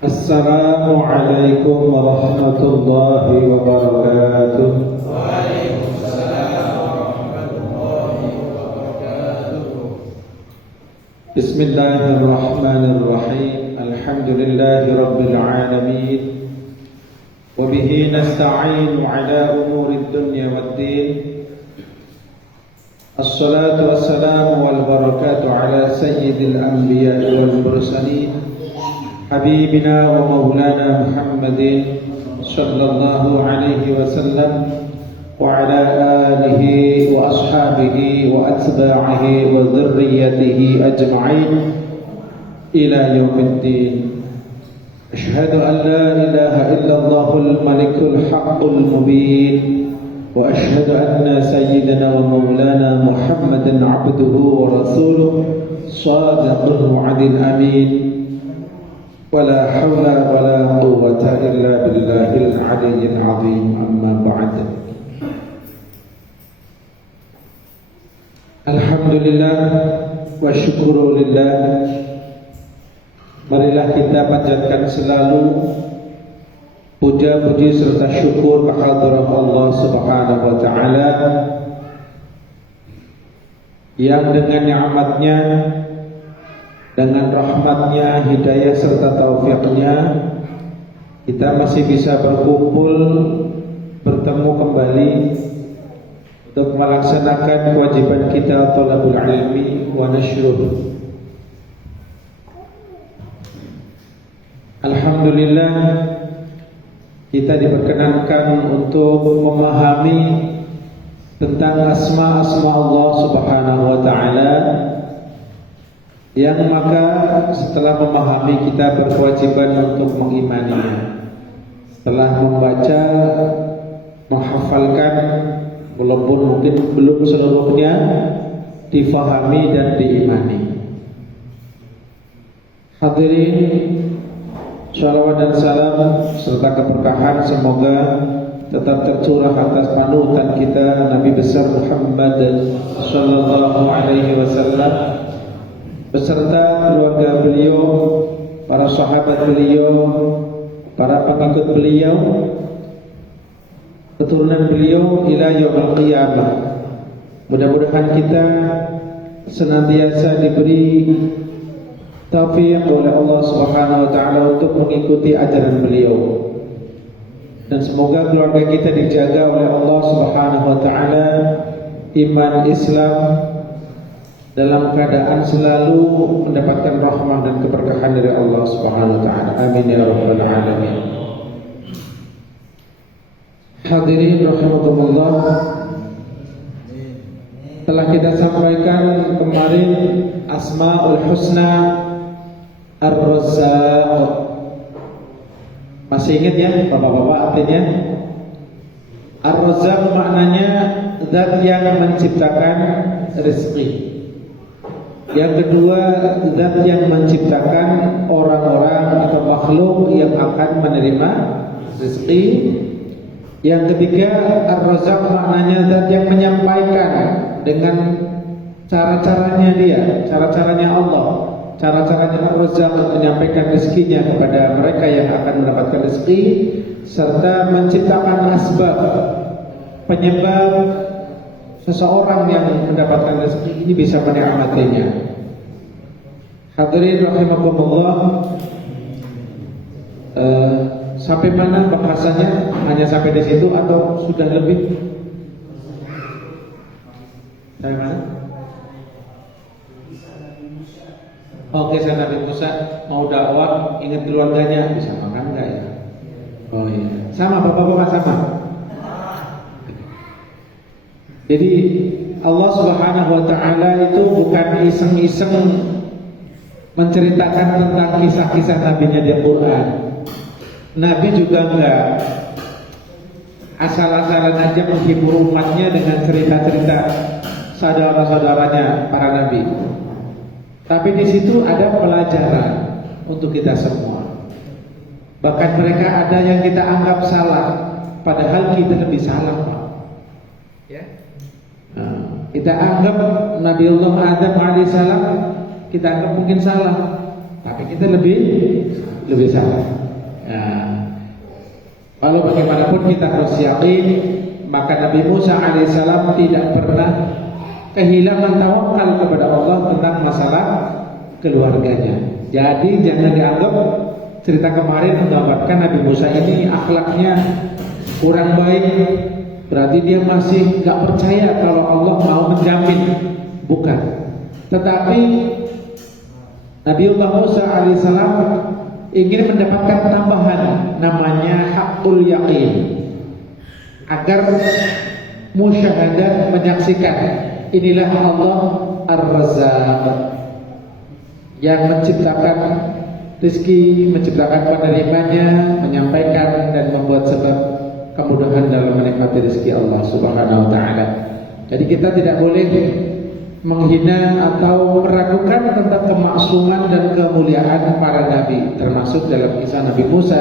Assalamualaikum warahmatullahi wabarakatuh. Waalaikumsalam warahmatullahi wabarakatuh. Bismillahirrahmanirrahim. Alhamdulillahi rabbil alamin. Wa bihi nasta'inu ala umuri dunya waddin. Assalatu wassalamu wal barakatuh ala sayyidil anbiya'i wal mursalin Habibina wa maulana Muhammadin sallallahu alaihi wasallam wa ala alihi wa ashabihi wa atba'ihi wa dhurriyyatihi ajma'in ila yaumiddin. Ashhadu an la ilaha illallahul malikul haqqul mubin wa ashhadu anna sayyidina wa maulana Muhammadan abduhu wa rasuluh shadiqul wa'dil amin. ولا حول ولا قوة إلا بالله العلي العظيم أما بعد. Alhamdulillah wa syukru lillah. Marilah kita panjatkan selalu puja-puji serta syukur kehadirat Allah Subhanahu wa taala yang dengan nikmatnya, dengan rahmatnya, hidayah serta taufiknya kita masih bisa berkumpul, bertemu kembali untuk melaksanakan kewajiban kita thalabul ilmi wa nasyruh. Alhamdulillah kita diperkenankan untuk memahami tentang asma-asma Allah Subhanahu wa taala, yang maka setelah memahami kita berkewajiban untuk mengimaninya. Setelah membaca, menghafalkan, walaupun mungkin belum seluruhnya difahami dan diimani. Hadirin, shalawat dan salam serta keberkahan semoga tetap tercurah atas panutan kita Nabi besar Muhammad sallallahu alaihi wasallam beserta keluarga beliau, para sahabat beliau, para pengikut beliau, keturunan beliau ila yaumil qiyamah. Mudah-mudahan kita senantiasa diberi taufik oleh Allah Subhanahu wa taala untuk mengikuti ajaran beliau. Dan semoga keluarga kita dijaga oleh Allah Subhanahu wa taala, iman Islam, dalam keadaan selalu mendapatkan rahmat dan keberkahan dari Allah Subhanahu wa taala. Amin ya rabbal alamin. Hadirin rahimakumullah, telah kita sampaikan kemarin Asmaul Husna Ar-Razzaq. Masih ingat ya Bapak-bapak artinya? Ar-Razzaq maknanya zat yang menciptakan rezeki. Yang kedua, zat yang menciptakan orang-orang atau makhluk yang akan menerima rezeki. Yang ketiga, Ar-Razzaq maknanya zat yang menyampaikan dengan cara-caranya dia, cara-caranya Allah, cara-caranya Ar-Razzaq menyampaikan rezekinya kepada mereka yang akan mendapatkan rezeki, serta menciptakan asbab, penyebab seseorang yang mendapatkan rezeki ini bisa menikmatinya. Hadirin rahimakumullah, sampai mana bahasanya? Hanya sampai di situ atau sudah lebih? Sampai mana? Oke, saya Nabi Musa mau dakwah, ingat keluarganya, bisa makan enggak ya? Oh iya, sama bapak-bapak sama. Jadi Allah Subhanahu wa taala itu bukan iseng-iseng menceritakan tentang kisah-kisah nabinya di Al-Quran. Nabi juga enggak asal-asalan aja menghibur umatnya dengan cerita-cerita saudara-saudaranya para nabi. Tapi di situ ada pelajaran untuk kita semua. Bahkan mereka ada yang kita anggap salah, padahal kita lebih salah, Pak. Ya. Kita anggap Nabiullah Adam alaihissalam, kita anggap mungkin salah, tapi kita lebih lebih salah. Nah, kalau bagaimanapun kita harus yakin, maka Nabi Musa alaihissalam tidak pernah kehilangan tawakal kepada Allah tentang masalah keluarganya. Jadi jangan dianggap cerita kemarin menggambarkan Nabi Musa ini akhlaknya kurang baik, berarti dia masih gak percaya kalau Allah mau menjamin. Bukan. Tetapi Nabiullah Musa alaihissalam ingin mendapatkan tambahan namanya hakul yakin, agar musyahadah menyaksikan inilah Allah Ar-Razzaq yang menciptakan rezeki, menciptakan penerimanya, menyampaikan dan membuat sebab kemudahan dalam menikmati rezeki Allah Subhanahu wa taala. Jadi kita tidak boleh menghina atau meragukan tentang kemaksuman dan kemuliaan para nabi, termasuk dalam kisah Nabi Musa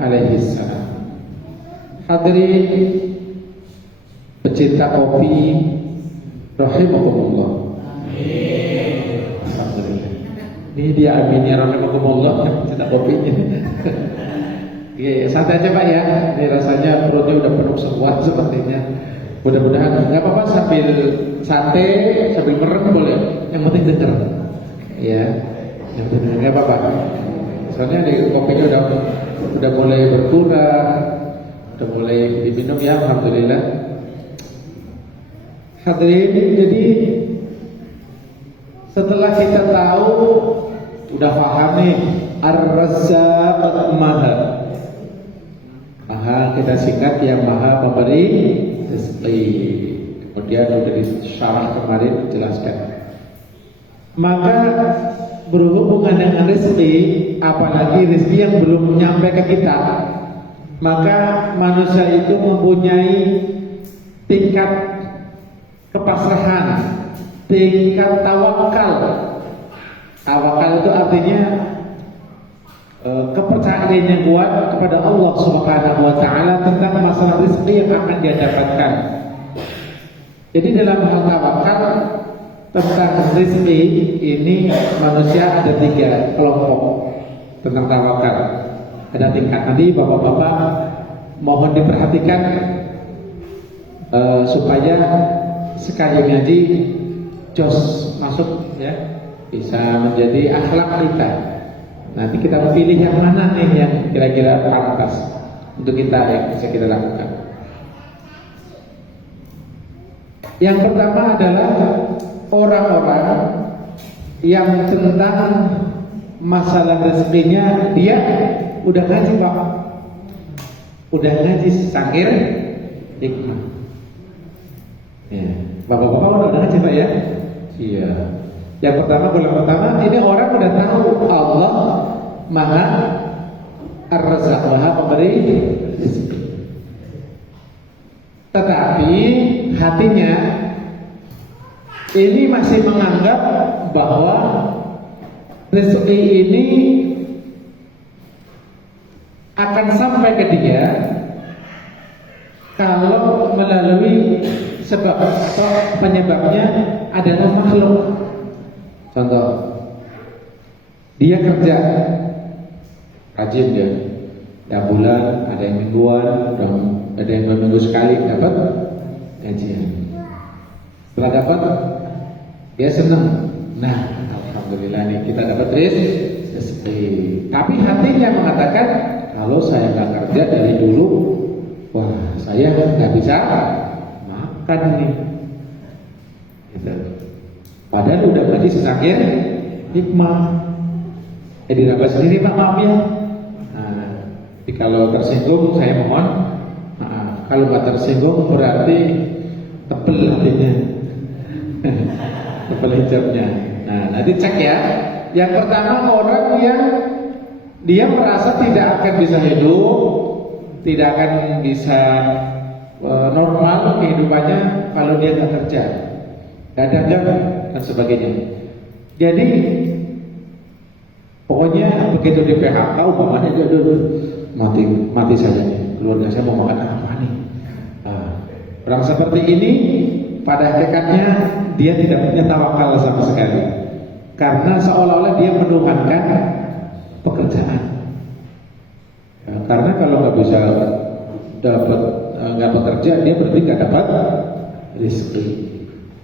alaihissalam. Hadirin pecinta kopi rahimakumullah. Alhamdulillah. Ini dia aminnya rahimakumullah, pecinta kopinya. Oke, santai aja Pak ya. Ini rasanya perutnya udah penuh sekuat sepertinya. Mudah-mudahan nggak apa-apa, sambil santai, sambil merem boleh. Yang penting denger, ya. Yang penting nggak apa-apa. Soalnya di kopinya udah mulai berkurang, udah mulai diminum ya, alhamdulillah. Hadirin, jadi setelah kita tahu, udah paham nih, Ar-Razzaq Maha. Kita singkat yang Maha Pemberi rezeki. Kemudian sudah disyarah kemarin dijelaskan. Maka berhubungan dengan rezeki, apalagi rezeki yang belum nyampe ke kita, maka manusia itu mempunyai tingkat kepasrahan, tingkat tawakal. Tawakal itu artinya kepercayaan yang kuat kepada Allah Subhanahu wa taala tentang masalah rezeki yang akan dia dapatkan. Jadi dalam hal tawakal tentang rezeki ini manusia ada 3 kelompok tentang tawakal. Ada tingkat. Nanti bapak-bapak mohon diperhatikan supaya sekali ngaji jos masuk ya, bisa menjadi akhlak kita. Nanti kita pilih yang mana nih yang kira-kira pantas untuk kita yang bisa kita lakukan. Yang pertama adalah orang-orang yang tentang masalah rezekinya dia udah ngaji Pak, udah ngaji sangir hikmah. Ya, bapak-bapak udah ngaji Pak ya? Iya. Yang pertama, golongan pertama ini orang udah tahu Allah Maha Ar-Razzaq, Maha Pemberi rezeki. Tetapi hatinya ini masih menganggap bahwa rezeki ini akan sampai ke dia kalau melalui sebab atau penyebabnya adalah makhluk. Contoh, dia kerja rajin dia, tiap bulan ada yang mingguan, ada yang 2 minggu sekali dapat gajian. Setelah dapat, dia senang. Nah, alhamdulillah nih kita dapat rezeki. Tapi hatinya mengatakan, kalau saya nggak kerja dari dulu, wah saya nggak bisa makan nih. Gitu. Padahal udah ngaji sesakir hikmah. Diraba sendiri Pak, maaf ya. Nah, jadi kalau tersinggung saya mohon maaf. Kalau nggak tersinggung berarti tebel hatinya, tebel hijabnya. Nah, nanti cek ya. Yang pertama orang yang dia merasa tidak akan bisa hidup, tidak akan bisa normal kehidupannya kalau dia nggak kerja, nggak dagang dan sebagainya. Jadi pokoknya begitu di PHK umpamanya dia mati saja nih, keluarga saya mau makan apa nih? Nah, orang seperti ini pada hakikatnya dia tidak punya tawakal sama sekali, karena seolah-olah dia menuhankan pekerjaan. Karena kalau nggak bisa dapat nggak bekerja, dia berarti nggak dapat rezeki.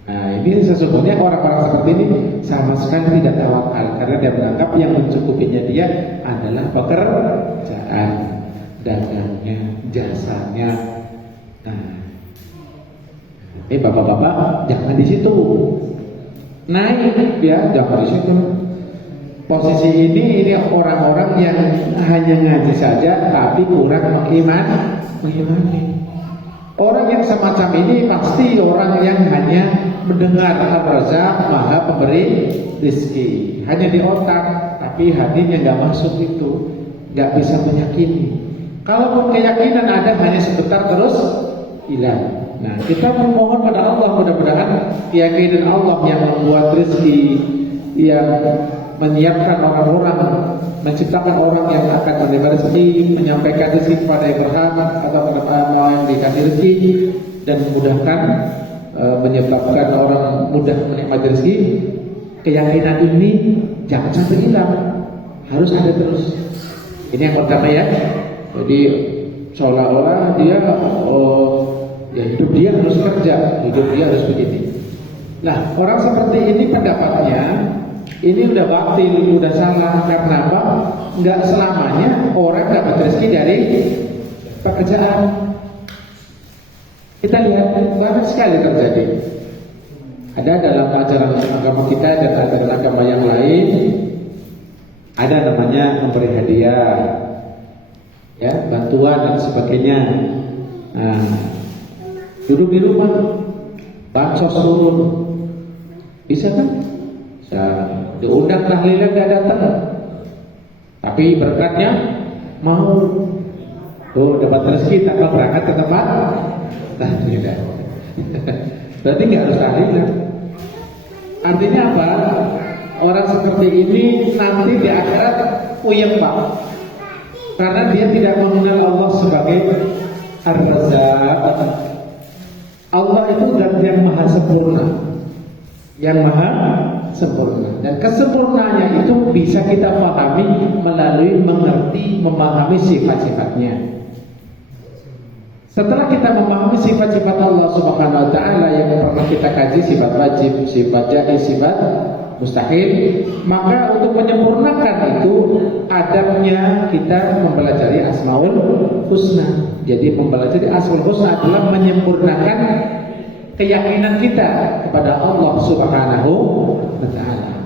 Nah, ini sesungguhnya orang-orang seperti ini sama sekali tidak tawakal, karena dia menganggap yang mencukupinya dia adalah pekerjaan, dagangnya, jasanya. Nah, bapak-bapak jangan di situ, naik ya, jangan di situ. Posisi ini orang-orang yang hanya ngaji saja tapi kurang mengimani. Orang yang semacam ini pasti orang yang hanya mendengar Ar-Razzaq, Maha Pemberi rezeki, hanya di otak, tapi hatinya nggak masuk itu, nggak bisa meyakini. Kalaupun keyakinan ada, hanya sebentar terus hilang. Nah, kita memohon pada Allah, mudah-mudahan keyakinan Allah yang membuat rezeki, yang menyiapkan orang-orang, menciptakan orang yang akan menerima rezeki, menyampaikan rezeki kepada yang berhak atau kepada yang dikasih rezeki, dan memudahkan, menyebabkan orang mudah menikmati rezeki. Keyakinan ini jangan sampai hilang, harus ada terus. Ini yang pertama ya. Jadi seolah-olah dia ya hidup dia harus kerja, hidup dia harus begini. Nah, orang seperti ini pendapatnya ini udah batil, udah salah. Karena apa? Nggak selamanya orang dapat rezeki dari pekerjaan. Kita lihat banyak sekali terjadi. Ada dalam ajaran agama kita dan ajaran agama yang lain, ada namanya memberi hadiah, ya, bantuan dan sebagainya. Nah, duduk di rumah, bansos turun, bisa kan? Diundang tahlilan gak datang, tapi berkatnya mau. Tuh dapat rezeki tanpa berangkat ke tempat tahlilan. Berarti nggak harus tahlilan. Artinya apa? Orang seperti ini nanti di akhirat puyeng Pak, karena dia tidak mengenal Allah sebagai Ar-Razzaq. Allah itu zat yang maha sempurna, yang maha sempurna, dan kesempurnaannya itu bisa kita pahami melalui mengerti, memahami sifat-sifatnya. Setelah kita memahami sifat-sifat Allah Subhanahu wa taala yang pernah kita kaji, sifat wajib, sifat jaiz, sifat mustahil, maka untuk menyempurnakan itu adabnya kita mempelajari Asmaul Husna. Jadi mempelajari Asmaul Husna adalah menyempurnakan keyakinan kita kepada Allah Subhanahu wa taala.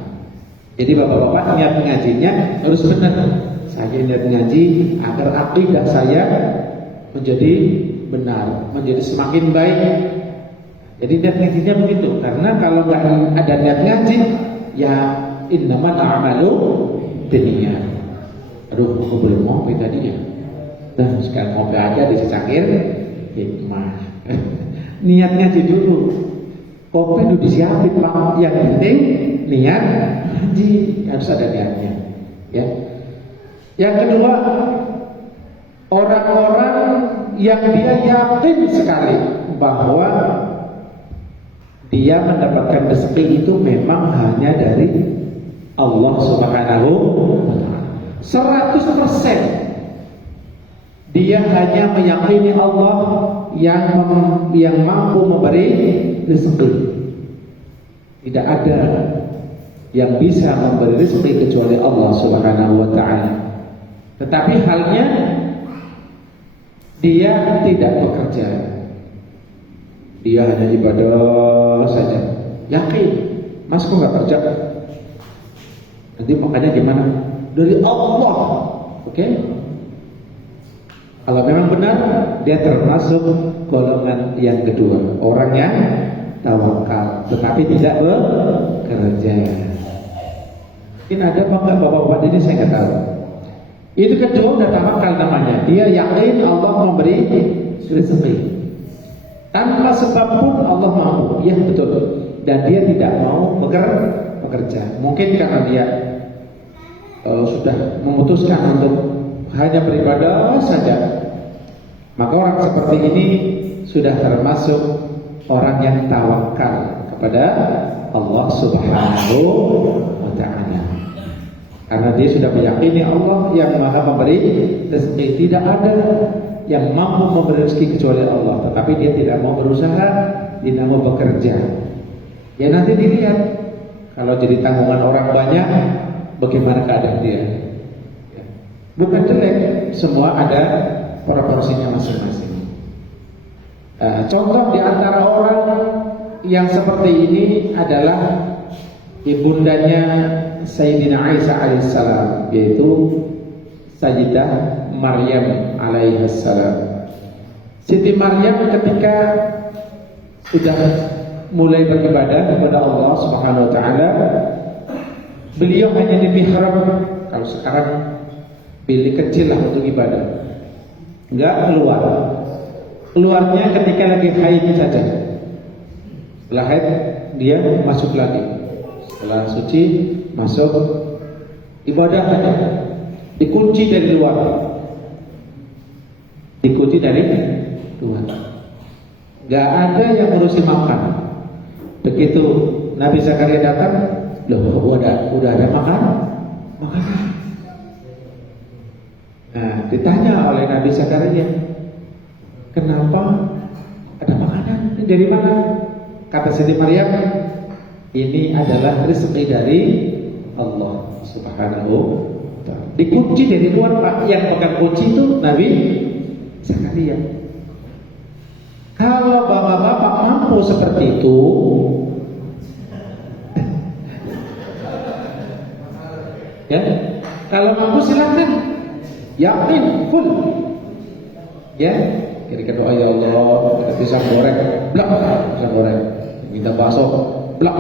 Jadi bapak-bapak niat ngajinya harus benar. Saya niat ngaji agar akidah saya menjadi benar, menjadi semakin baik. Jadi niat ngajinya begitu. Karena kalau nggak ada niat ngaji, ya innamal a'malu binniyat. Aduh, aku boleh ngopi tadi ya. Nah, sekarang ngopi aja disecangkir hikmah. Niat ngaji dulu. Kopi udah disiapin Pak. Yang penting niat ngaji, harus ada niatnya. Ya. Yang kedua, orang-orang yang dia yakin sekali bahwa dia mendapatkan rezeki itu memang hanya dari Allah Subhanahu wa taala. 100% dia hanya meyakini Allah yang mampu memberi rezeki. Tidak ada yang bisa memberi rezeki kecuali Allah Subhanahu wa taala. Tetapi halnya dia tidak bekerja. Dia hanya ibadah saja. Yakin, Mas kok nggak kerja? Nanti makanya gimana? Dari Allah, oke? Kalau memang benar, dia termasuk golongan yang kedua, orang yang tawakal, tetapi tidak bekerja. Mungkin ada apa enggak bapak-bapak ini saya nggak tahu. Itu kedua udah tawakal namanya. Dia yakin Allah memberi rezeki. Tanpa sebab pun Allah mampu, ya betul. Dan dia tidak mau bekerja. Mungkin karena dia sudah memutuskan untuk hanya beribadah saja. Maka orang seperti ini sudah termasuk orang yang tawakal kepada Allah Subhanahu wa taala. Karena dia sudah meyakini Allah yang Maha Memberi rezeki. Tidak ada yang mampu memberi rezeki kecuali Allah. Tetapi dia tidak mau berusaha, tidak mau bekerja. Ya nanti dilihat. Kalau jadi tanggungan orang banyak, bagaimana keadaan dia? Ya. Bukan jelek, semua ada proporsinya masing-masing. Contoh di antara orang yang seperti ini adalah ibundanya Sayyidina Isa alaihissalam, yaitu Sayyidah Maryam alaihissalam. Siti Maryam ketika sudah mulai beribadah kepada Allah Subhanahu wa taala, beliau hanya di mihrab. Kalau sekarang bilik kecil lah untuk ibadah, enggak keluar. Keluarnya ketika lagi haid saja. Setelah haid dia masuk lagi. Setelah suci masuk ibadah saja. Dikunci dari luar. Dikunci dari luar. Gak ada yang ngurusi makan. Begitu Nabi Zakaria datang, loh udah ada makanan. Nah, ditanya oleh Nabi Zakaria, kenapa ada makanan? Ini dari mana? Kata Siti Maryam, ini adalah rezeki dari Allah Subhanahu wa ta'ala. Dikunci dari luar, Pak. Yang pegang kunci itu Nabi Zakaria. Kalau bapak-bapak mampu seperti itu, ya, kalau mampu silakan, yakin full, ya. Kira-kira doa, ya Allah, kita pisang goreng, blak, pisang goreng, minta bakso, blak,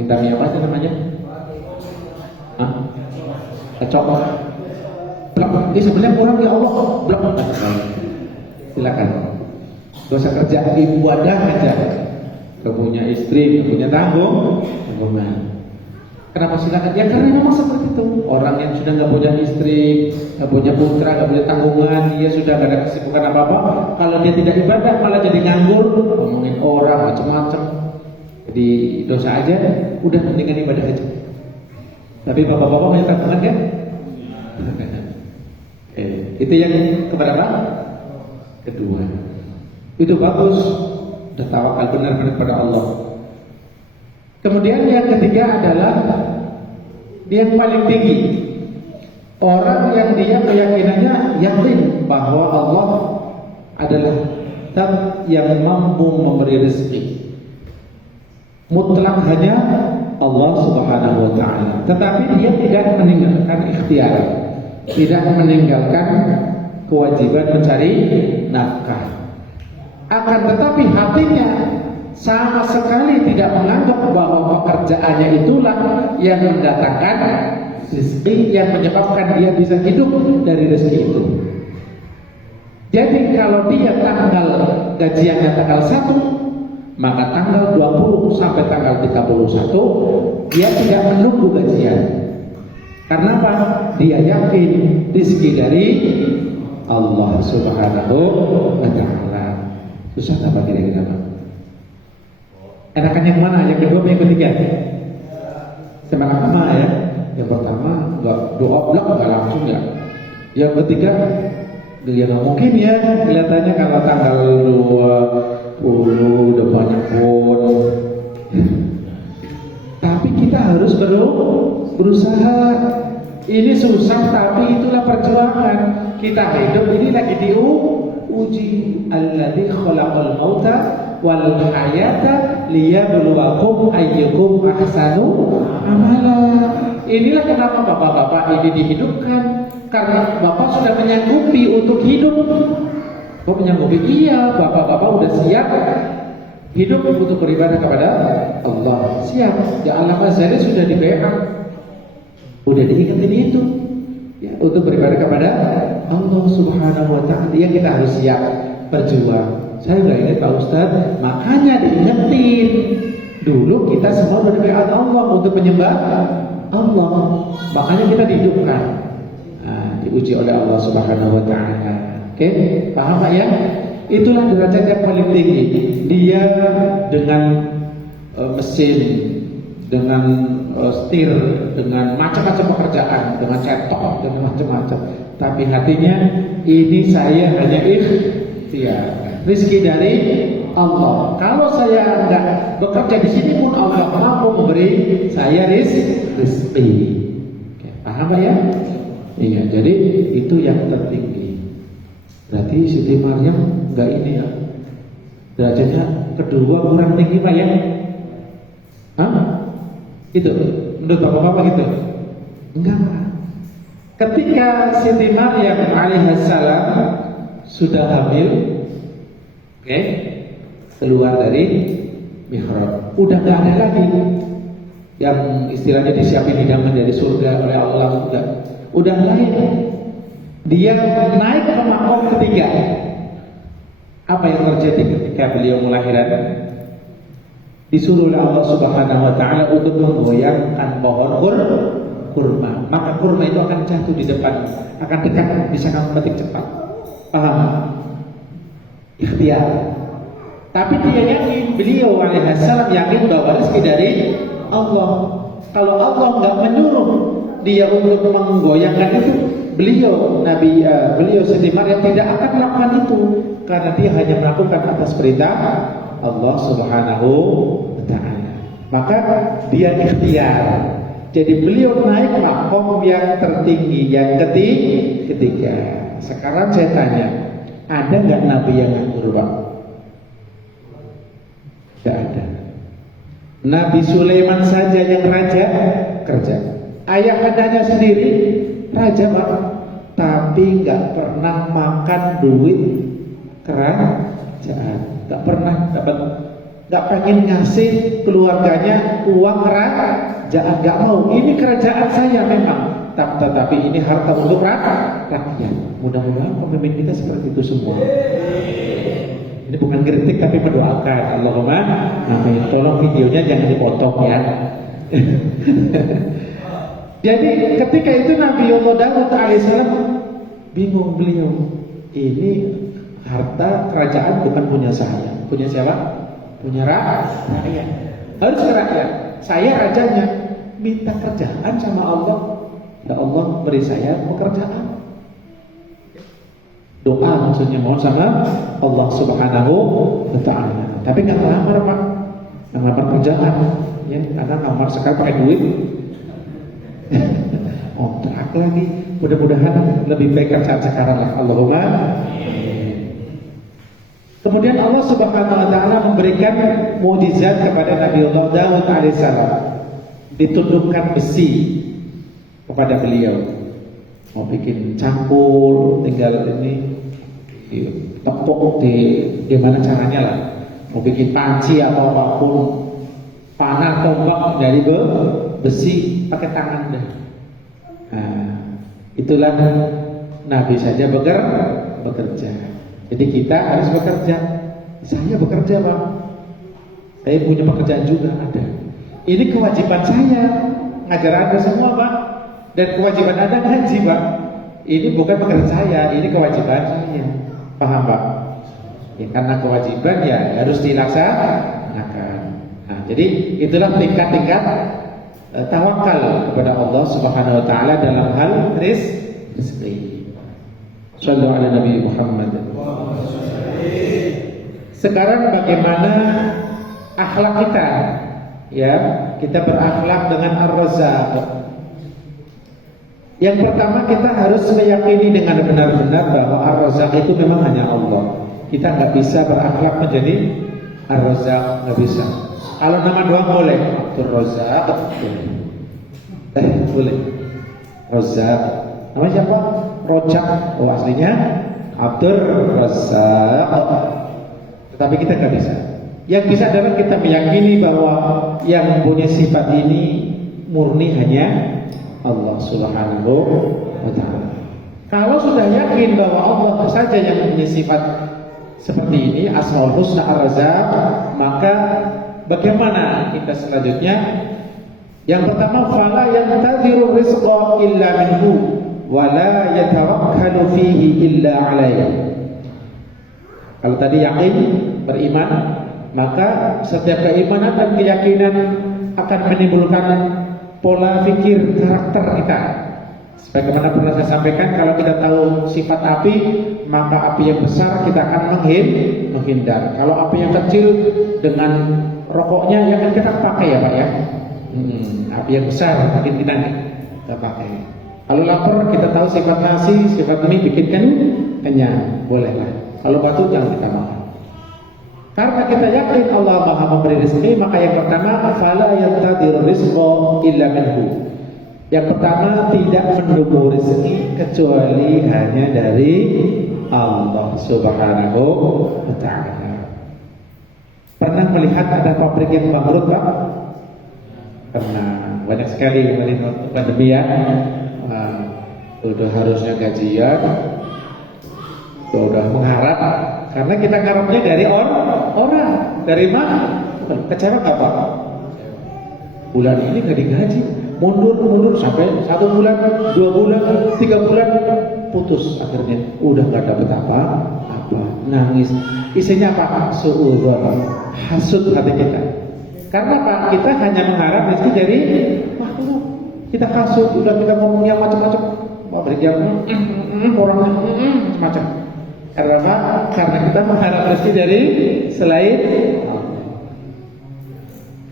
minta mie apa sih namanya? Kecok, blak. Ini sebenarnya kurang ya Allah, blak. Silakan. Gak usah kerja ibadah aja. Gak punya istri, gak punya tanggung. Kenapa silakan? Ya karena memang seperti itu. Orang yang sudah gak punya istri, gak punya putra, gak punya tanggungan, dia sudah gak ada kesibukan apa-apa. Kalau dia tidak ibadah malah jadi nganggur, ngomongin orang macam-macam. Jadi dosa aja, udah mendingan ibadah aja. Tapi bapak-bapak punya tanggungan kan? Itu yang keberapa? Kedua. Itu bagus, udah tawakal benar-benar pada Allah. Kemudian yang ketiga adalah yang paling tinggi, orang yang dia keyakinannya yakin bahwa Allah adalah Zat yang mampu memberi rezeki. Mutlak hanya Allah Subhanahu wa ta'ala. Tetapi dia tidak meninggalkan ikhtiar, tidak meninggalkan kewajiban mencari nafkah. Akan tetapi hatinya sama sekali tidak menganggap bahwa pekerjaannya itulah yang mendatangkan rezeki, yang menyebabkan dia bisa hidup dari rezeki itu. Jadi kalau dia tanggal gajiannya tanggal 1, maka tanggal 20 sampai tanggal 31 dia tidak menunggu gajian. Karena apa? Dia yakin rezeki dari Allah Subhanahu wa ta'ala. Susah apa kira-kira Pak? Enakan yang mana? Yang kedua, yang ketiga? Semangat sama ya. Yang pertama nggak doa blok nggak langsung ya. Yang ketiga, ya nggak mungkin ya. Kelihatannya kalau tanggal 20 udah banyak pun. Tapi kita harus berusaha. Ini susah tapi itulah perjuangan. Kita hidup ini lagi diuji. Alladzi khalaqal mauta wal hayata liyabluwakum ayyukum ahsanu amala. Inilah kenapa bapak-bapak ini dihidupkan, karena bapak sudah menyanggupi untuk hidup. Kok menyanggupi? Iya, bapak-bapak udah siap hidup untuk beribadah kepada Allah. Siap. Ya Allah, saya sudah dibayar. Udah diingetin itu ya, untuk beribadah kepada Allah Subhanahu wa ta'ala. Ya kita harus siap berjuang. Saya nggak ingat Pak Ustadz, makanya diingetin. Dulu kita semua berdoa Allah untuk menyembah Allah. Makanya kita dihidupkan. Nah, diuji oleh Allah Subhanahu wa ta'ala. Oke, paham Pak ya? Itulah derajat yang paling tinggi. Dia dengan mesin dengan setir, dengan macam-macam pekerjaan, dengan cetok, dengan macam-macam. Tapi hatinya ini saya hanya ikhtiar, rezeki dari Allah. Kalau saya enggak bekerja di sini pun Allah mampu memberi saya rezeki. Paham ya? Iya, jadi itu yang tertinggi. Berarti Siti Maryam enggak ini ya. Derajatnya kedua kurang tinggi Pak ya? Hah? Itu menurut Bapak-bapak gitu? Enggak. Ketika Siti Maryam alaihissalam sudah hamil, oke, keluar dari mihrab, udah nggak ada lagi yang istilahnya disiapin hidangan dari surga oleh Allah, udah lain. Dia naik ke makom ketiga. Apa yang terjadi ketika beliau melahirkan? Disuruh oleh Allah Subhanahu wa taala untuk menggoyangkan pohon kurma. Maka kurma itu akan jatuh di depan, akan dekat, bisa kamu petik cepat. Paham? Ikhtiar. Tapi dia yakin, beliau alaihissalam yakin bahwa rezeki dari Allah. Kalau Allah nggak menyuruh dia untuk menggoyangkan itu, beliau Siti Maryam tidak akan melakukan itu, karena dia hanya melakukan atas perintah Allah Subhanahu wa taala. Maka dia ikhtiar. Jadi beliau naik makom yang tertinggi, yang ketiga. Sekarang saya tanya, ada nggak nabi yang ngatur Pak? Tidak ada. Nabi Sulaiman saja yang raja kerja. Ayah andanya sendiri raja Pak, tapi nggak pernah makan duit kerajaan, nggak pernah dapat, nggak pengen ngasih keluarganya uang kerajaan, nggak mau. Ini kerajaan saya memang, tetapi ini harta untuk rakyat. Mudah-mudahan pemimpin kita seperti itu semua. Ini bukan kritik tapi mendoakan. Allahumma amin. Tolong videonya jangan dipotong ya. Jadi ketika itu Nabi Allah Daud alaihissalam bingung, beliau ini harta kerajaan bukan punya saya, punya siapa? Punya rakyat. Harus ke rakyat. Saya rajanya, minta kerjaan sama Allah. Ya Allah beri saya pekerjaan. Doa maksudnya, mohon sama Allah Subhanahu wa taala. Tapi nggak ngelamar Pak, nggak ngelamar kerjaan, ya karena ngelamar sekarang pakai duit. Kontrak lagi. Mudah-mudahan lebih baik kerjaan sekarang lah. Allahumma. Kemudian Allah Subhanahu wa taala memberikan mukjizat kepada Nabi Allah Daud alaihissalam. Ditundukkan besi kepada beliau. Mau bikin campur, tinggal ini tepuk gimana caranya lah. Mau bikin panci atau apapun, panah tombak dari besi pakai tangan deh. Nah, itulah Nabi saja bekerja. Jadi kita harus bekerja. Saya bekerja Pak. Saya punya pekerjaan juga ada. Ini kewajiban saya ngajar Anda semua Pak. Dan kewajiban Anda ngaji Pak. Ini bukan pekerjaan saya, ini kewajiban saya. Paham Pak? Ya, karena kewajiban ya harus dilaksanakan. Nah, jadi itulah tingkat-tingkat tawakal kepada Allah Subhanahu wa taala dalam hal rezeki. Shallallahu ala Nabi Muhammad. Sekarang bagaimana akhlak kita? Ya, kita berakhlak dengan Ar-Razzaq. Yang pertama kita harus meyakini dengan benar-benar bahwa Ar-Razzaq itu memang hanya Allah. Kita nggak bisa berakhlak menjadi Ar-Razzaq, nggak bisa. Kalau nama doang boleh, Abdul Razzaq, boleh. Razzaq. Namanya siapa? Rojak. Oh aslinya Abdul Razzaq. Tetapi kita nggak bisa. Yang bisa adalah kita meyakini bahwa yang punya sifat ini murni hanya Allah Subhanahu wa taala. Kalau sudah yakin bahwa Allah saja yang punya sifat seperti ini, Asmaul Husna Ar-Razzaq, maka bagaimana kita selanjutnya? Yang pertama, fala yantaziru rizqa illa minhu wa la yatawakkalu fihi illa alaihi. Kalau tadi yakin, beriman, maka setiap keimanan dan keyakinan akan menimbulkan pola pikir karakter kita. Sebagaimana pernah saya sampaikan, kalau kita tahu sifat api, maka api yang besar kita akan menghindar. Kalau api yang kecil dengan rokoknya yang kita pakai ya Pak ya. Api yang besar makin kita pakai. Kalau lapar kita tahu sifat nasi, sifat mie bikin kenyang, bolehlah. Kalau batu jangan kita makan. Karena kita yakin Allah Maha memberi rezeki, maka yang pertama fala yantadir rizqa illa minhu. Yang pertama, tidak menunggu rezeki kecuali hanya dari Allah Subhanahu wa ta'ala. Pernah melihat ada pabrik yang bangkrut Pak? Pernah. Banyak sekali melihat pandemi ya. Udah harusnya gajian, udah mengharap, karena kita ngarapnya dari orang, dari mana? Kecewa nggak Pak? Bulan ini nggak digaji, mundur sampai 1 bulan, 2 bulan, 3 bulan, putus akhirnya, udah nggak dapet apa, nangis. Isinya apa? Suudzon, hasut hati kita. Karena Pak, kita hanya mengharap rezeki dari makhluk. Kita kasut, udah kita ngomong yang macam-macam. Pabrik yang orang macam-macam. Karena apa? Karena kita mengharap rezeki dari selain Allah.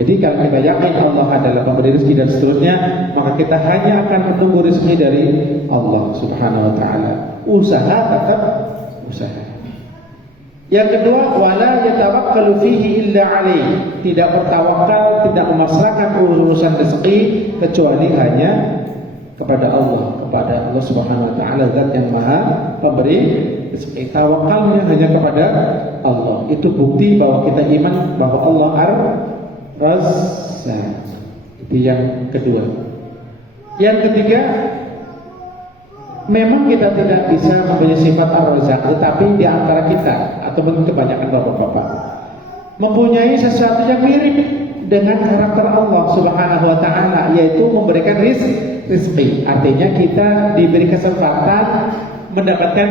Jadi kalau kita yakin Allah adalah pemberi rezeki dan seterusnya, maka kita hanya akan menunggu rezeki dari Allah Subhanahu wa ta'ala. Usaha tetap usaha. Yang kedua, wala yatawakkalu fihi illa alaih. Tidak bertawakal, tidak memasrahkan urusan rezeki kecuali hanya kepada Allah Subhanahu wa ta'ala, zat yang maha pemberi rezeki. Tawakalnya hanya kepada Allah. Itu bukti bahwa kita iman bahwa Allah Ar-Razzaq. Itu yang kedua. Yang ketiga, memang kita tidak bisa mempunyai sifat Ar-Razzaq, tetapi di antara kita atau mungkin kebanyakan bapak-bapak mempunyai sesuatu yang mirip dengan karakter Allah Subhanahu wa ta'ala, yaitu memberikan rizki. Artinya kita diberi kesempatan mendapatkan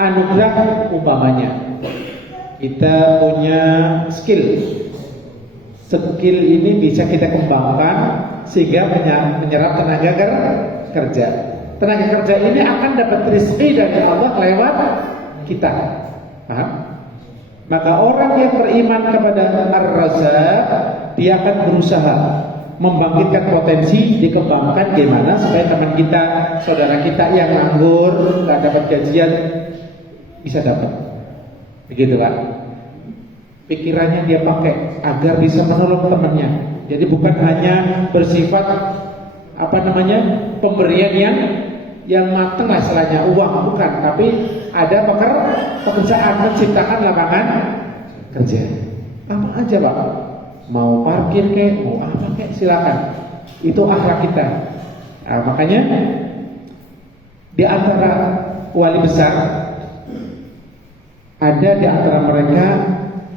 anugerah. Umpamanya kita punya skill ini bisa kita kembangkan sehingga menyerap tenaga kerja. Tenaga kerja ini akan dapat rizki dari Allah lewat kita. Paham? Maka orang yang beriman kepada Ar-Razzaq, dia akan berusaha membangkitkan potensi, dikembangkan gimana supaya teman kita, saudara kita yang nganggur, nggak dapat gajian, bisa dapat. Begitu Pak. Pikirannya dia pakai agar bisa menolong temannya. Jadi bukan hanya bersifat pemberian yang matang lah istilahnya, uang, bukan, tapi ada pekerjaan, menciptakan lapangan kerja. Apa aja Pak, mau parkir kek, mau apa kek, silakan. Itu akhlak kita. Nah, makanya di antara wali besar ada di antara mereka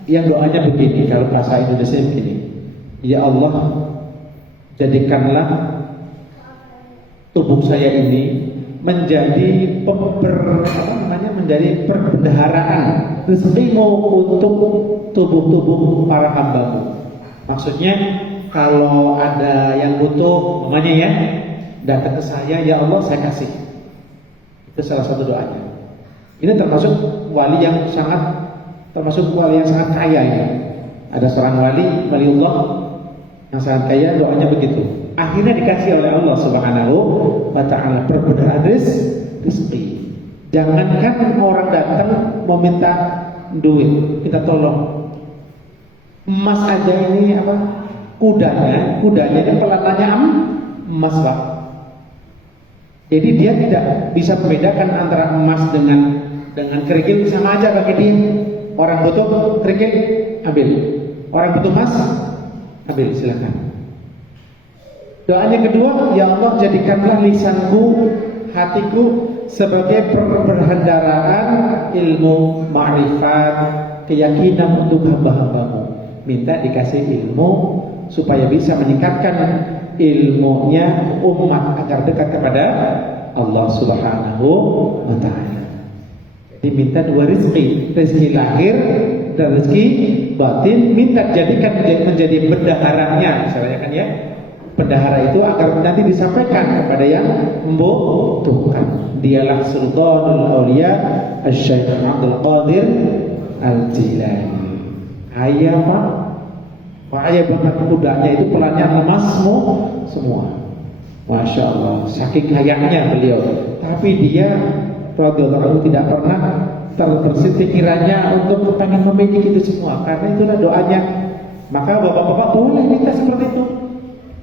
yang doanya begini, kalau bahasa Indonesia begini: ya Allah, jadikanlah tubuh saya ini menjadi menjadi perbendaharaan rezeki untuk tubuh-tubuh para hambamu. Maksudnya kalau ada yang butuh, namanya ya, datang ke saya, ya Allah saya kasih. Itu salah satu doanya. Ini termasuk wali yang sangat kaya ya. Ada seorang waliullah yang sangat kaya, doanya begitu. Akhirnya dikasih oleh Allah Subhanahu wa ta'ala perbendaharaan rezeki. Jangankan orang datang meminta duit, kita tolong. Emas aja ini kudanya ini pelatnanya emas Pak. Jadi dia tidak bisa membedakan antara emas dengan kerikil, sama aja bagi dia. Orang butuh kerikil, ambil. Orang butuh emas, ambil, silakan. Doanya kedua, ya Allah jadikanlah lisanku, hatiku sebagai perbendaharaan ilmu, ma'rifat, keyakinan untuk hamba-hambamu. Minta dikasih ilmu supaya bisa meningkatkan ilmunya umat agar dekat kepada Allah Subhanahu wa ta'ala. Jadi minta dua rezeki lahir dan rezeki batin, minta jadikan menjadi bendaharanya, misalnya kan ya. Bendahara itu agar nanti disampaikan kepada yang membutuhkan. Dialah Sultanul Auliya Asy-Syaikh Abdul Qadir Al-Jilani. Ayah Pak, ayah banget kudanya itu pelannya lemas semua. Masya Allah, saking kayanya beliau. Tapi dia radhiyallahu anhu tidak pernah terbersit pikirannya untuk pengen memiliki itu semua, karena itulah doanya. Maka bapak-bapak boleh minta seperti itu.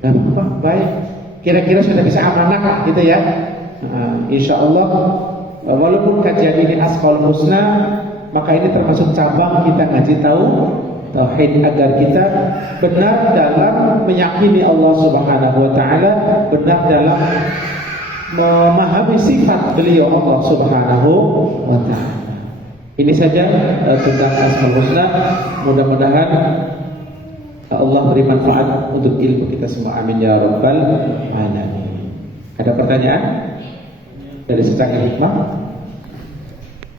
Dan apa? Baik. Kira-kira sudah bisa amanah lah gitu ya. Insya Allah, walaupun kajian ini Asmaul Husna, maka ini termasuk cabang kita ngaji tahu tauhid agar kita benar dalam meyakini Allah Subhanahu wa taala, benar dalam memahami sifat beliau Allah Subhanahu wa taala. Ini saja tentang Asmaul Husna. Mudah-mudahan Allah beri manfaat untuk ilmu kita semua. Amin ya rabbal alamin. Ada pertanyaan dari secangkir hikmah?